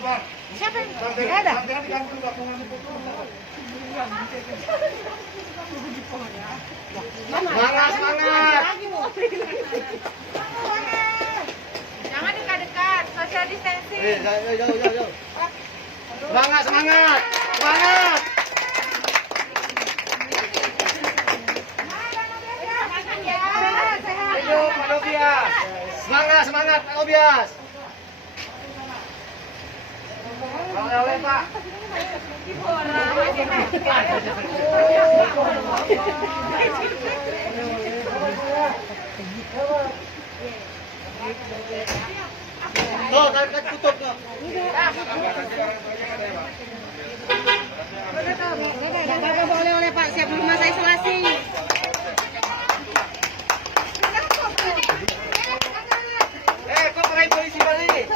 Siapa? Tidak ada. Semangat, semangat. Jangan dekat-dekat, social distancing. Jauh. Semangat, semangat. Semangat. Ayo, Pak Dobias. Semangat, semangat, Pak Dobias. Oleh, Pak. Tuh, kan tutup tuh. Gak boleh Pak, siap dulu masa isolasi. Kok pakai polisi balik?